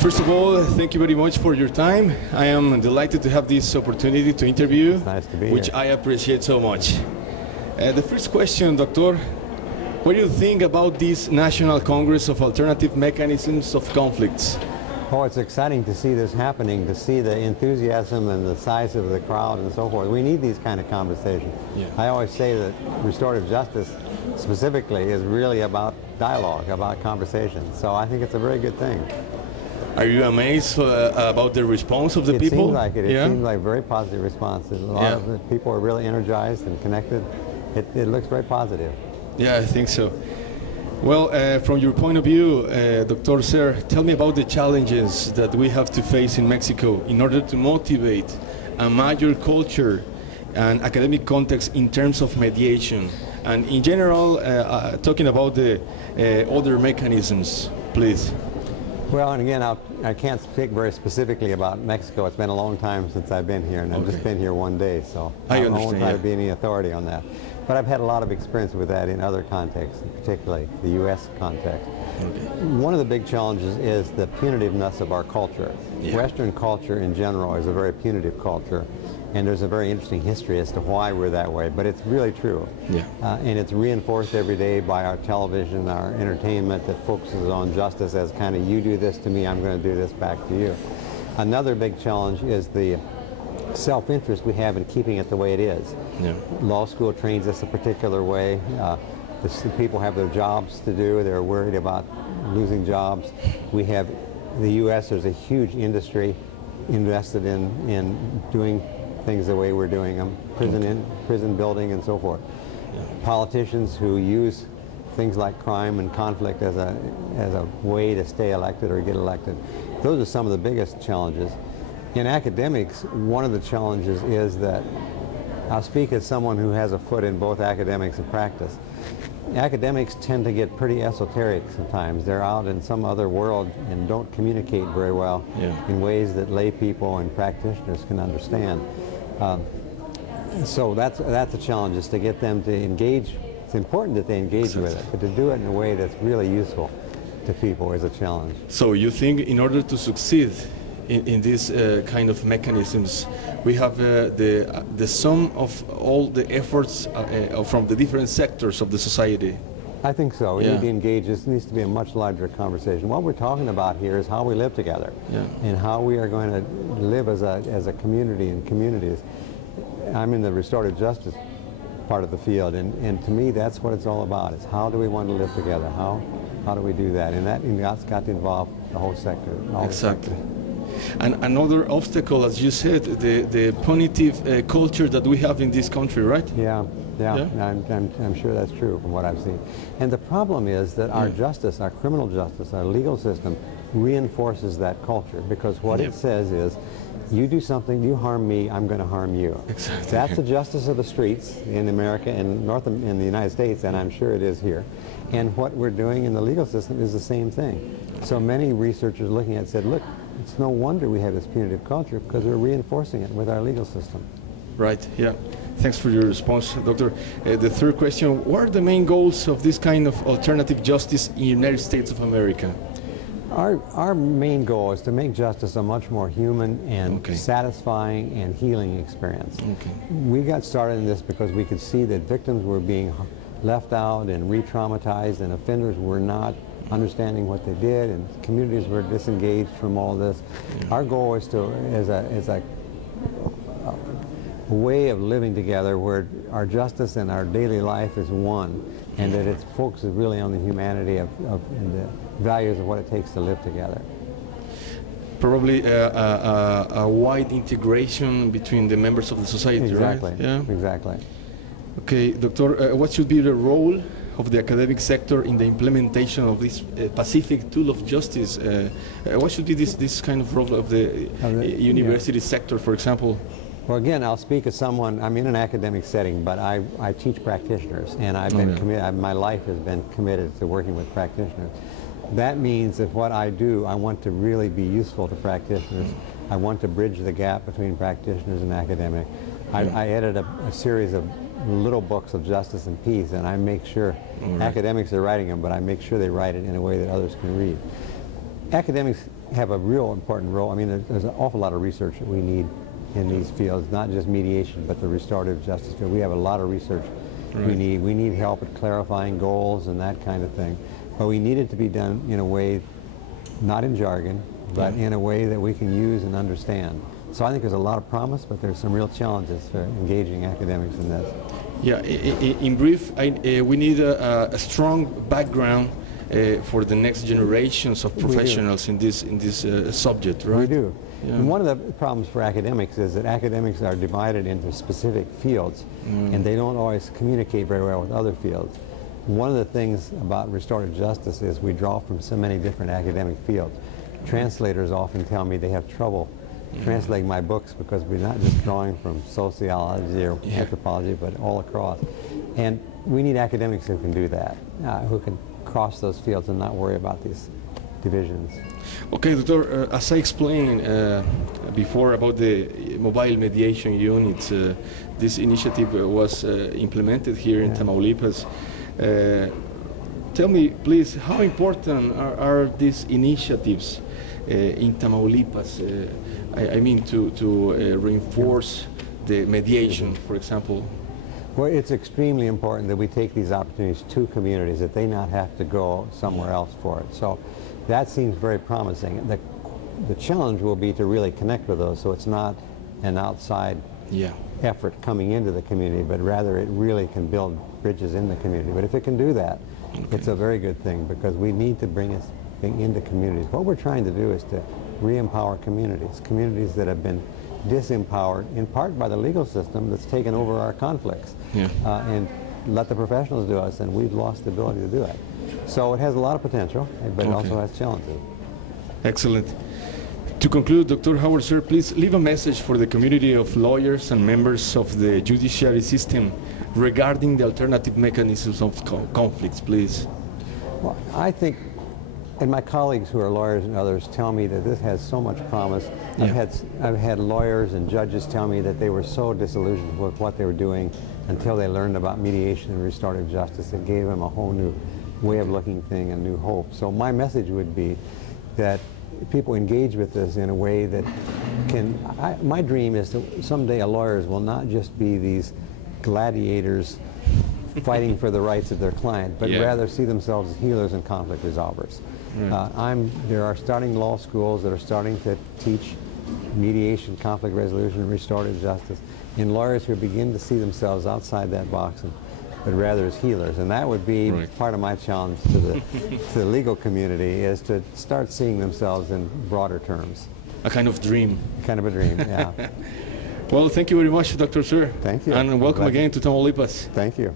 First of all, thank you very much for your time. I am delighted to have this opportunity to interview, Nice to be which here. I appreciate so much. The first question, Doctor, what do you think about this National Congress of Alternative Mechanisms of Conflicts? Oh, it's exciting to see this happening, to see the enthusiasm and the size of the crowd and so forth. We need these kind of conversations. Yeah. I always say that restorative justice specifically is really about dialogue, about conversation. So I think it's a very good thing. Are you amazed about the response of the people? It seems like it. It Yeah? seems like very positive response. A lot of the people are really energized and connected. It looks very positive. Yeah, I think so. Well, from your point of view, Dr. Zehr, tell me about the challenges that we have to face in Mexico in order to motivate a major culture and academic context in terms of mediation. And in general, talking about the other mechanisms, please. Well, and again, I can't speak very specifically about Mexico. It's been a long time since I've been here, and I've just been here one day, so I won't understand, try yeah. to be any authority on that. But I've had a lot of experience with that in other contexts, particularly the U.S. context. Okay. One of the big challenges is the punitiveness of our culture. Yeah. Western culture in general is a very punitive culture, and there's a very interesting history as to why we're that way, but it's really true. Yeah. And it's reinforced every day by our television, our entertainment that focuses on justice as kind of, you do this to me, I'm going to do this back to you. Another big challenge is the self-interest we have in keeping it the way it is. Yeah. Law school trains us a particular way. The people have their jobs to do. They're worried about losing jobs. We have, the U.S., there's a huge industry invested in doing things the way we're doing them, prison building and so forth. Yeah. Politicians who use things like crime and conflict as a way to stay elected or get elected. Those are some of the biggest challenges. In academics, one of the challenges is that, I'll speak as someone who has a foot in both academics and practice. Academics tend to get pretty esoteric sometimes. They're out in some other world and don't communicate very well in ways that lay people and practitioners can understand. So that's a challenge, is to get them to engage. It's important that they engage with it, but to do it in a way that's really useful to people is a challenge. So you think in order to succeed in this kind of mechanisms, we have the sum of all the efforts from the different sectors of the society? I think so. We need to engage. This needs to be a much larger conversation. What we're talking about here is how we live together and how we are going to live as a community and communities. I'm in the restorative justice part of the field, and to me that's what it's all about. It's how do we want to live together? How do we do that? And that's got to involve the whole sector. Exactly. And another obstacle, as you said, the punitive culture that we have in this country, right? Yeah. I'm sure that's true from what I've seen. And the problem is that our justice, our criminal justice, our legal system reinforces that culture, because what it says is, you do something, you harm me, I'm going to harm you. Exactly. That's the justice of the streets in America and in the United States, and I'm sure it is here. And what we're doing in the legal system is the same thing. So many researchers looking at it said, look, it's no wonder we have this punitive culture, because we're reinforcing it with our legal system. Right, yeah. Thanks for your response, Doctor. The third question, what are the main goals of this kind of alternative justice in the United States of America? Our main goal is to make justice a much more human and satisfying and healing experience. We got started in this because we could see that victims were being left out and re-traumatized, and offenders were not understanding what they did, and communities were disengaged from all this. Our goal is to, as a way of living together where our justice and our daily life is one, and that it focuses really on the humanity and the values of what it takes to live together. Probably a wide integration between the members of the society, right? Yeah. Exactly. Okay, Doctor, what should be the role of the academic sector in the implementation of this Pacific tool of justice? What should be this kind of role of the university sector, for example? Well, again, I'll speak as someone, I'm in an academic setting, but I teach practitioners, and I've been committed, my life has been committed to working with practitioners. That means that what I do, I want to really be useful to practitioners. I want to bridge the gap between practitioners and academic. I edit a series of little books of justice and peace, and I make sure academics are writing them, but I make sure they write it in a way that others can read. Academics have a real important role. I mean, there's an awful lot of research that we need in these fields, not just mediation, but the restorative justice field. We have a lot of research we need. We need help at clarifying goals and that kind of thing. But we need it to be done in a way, not in jargon, but in a way that we can use and understand. So I think there's a lot of promise, but there's some real challenges for engaging academics in this. Yeah, in brief, we need a strong background for the next generations of professionals in this subject, right? We do. Yeah. And one of the problems for academics is that academics are divided into specific fields, and they don't always communicate very well with other fields. One of the things about restorative justice is we draw from so many different academic fields. Translators often tell me they have trouble translating my books because we're not just drawing from sociology or anthropology, but all across. And we need academics who can do that, who can cross those fields and not worry about these divisions. Okay, Doctor, as I explained before about the mobile mediation units, this initiative was implemented here in Tamaulipas. Tell me, please, how important are these initiatives in Tamaulipas? I mean, to reinforce the mediation, for example. Well, it's extremely important that we take these opportunities to communities, that they not have to go somewhere else for it. So that seems very promising. The challenge will be to really connect with those, so it's not an outside effort coming into the community, but rather it really can build bridges in the community. But if it can do that, it's a very good thing, because we need to bring us into communities. What we're trying to do is to re-empower communities that have been disempowered, in part by the legal system that's taken over our conflicts, and let the professionals do us, and we've lost the ability to do it. So it has a lot of potential, but it also has challenges. Excellent. To conclude, Dr. Howard, sir, please leave a message for the community of lawyers and members of the judiciary system regarding the alternative mechanisms of conflicts, please. Well, I think, and my colleagues who are lawyers and others tell me that this has so much promise. I've had lawyers and judges tell me that they were so disillusioned with what they were doing until they learned about mediation and restorative justice. It gave them a whole new way of looking at things and new hope. So my message would be that people engage with this in a way that can, my dream is that someday lawyers will not just be these gladiators fighting for the rights of their client, but rather see themselves as healers and conflict resolvers. There are starting law schools that are starting to teach mediation, conflict resolution, and restorative justice, and lawyers who begin to see themselves outside that box, but rather as healers. And that would be part of my challenge to the legal community, is to start seeing themselves in broader terms. A kind of dream. Kind of a dream, yeah. Well, thank you very much, Dr. Zehr. Thank you. And welcome again to Tamaulipas. Thank you.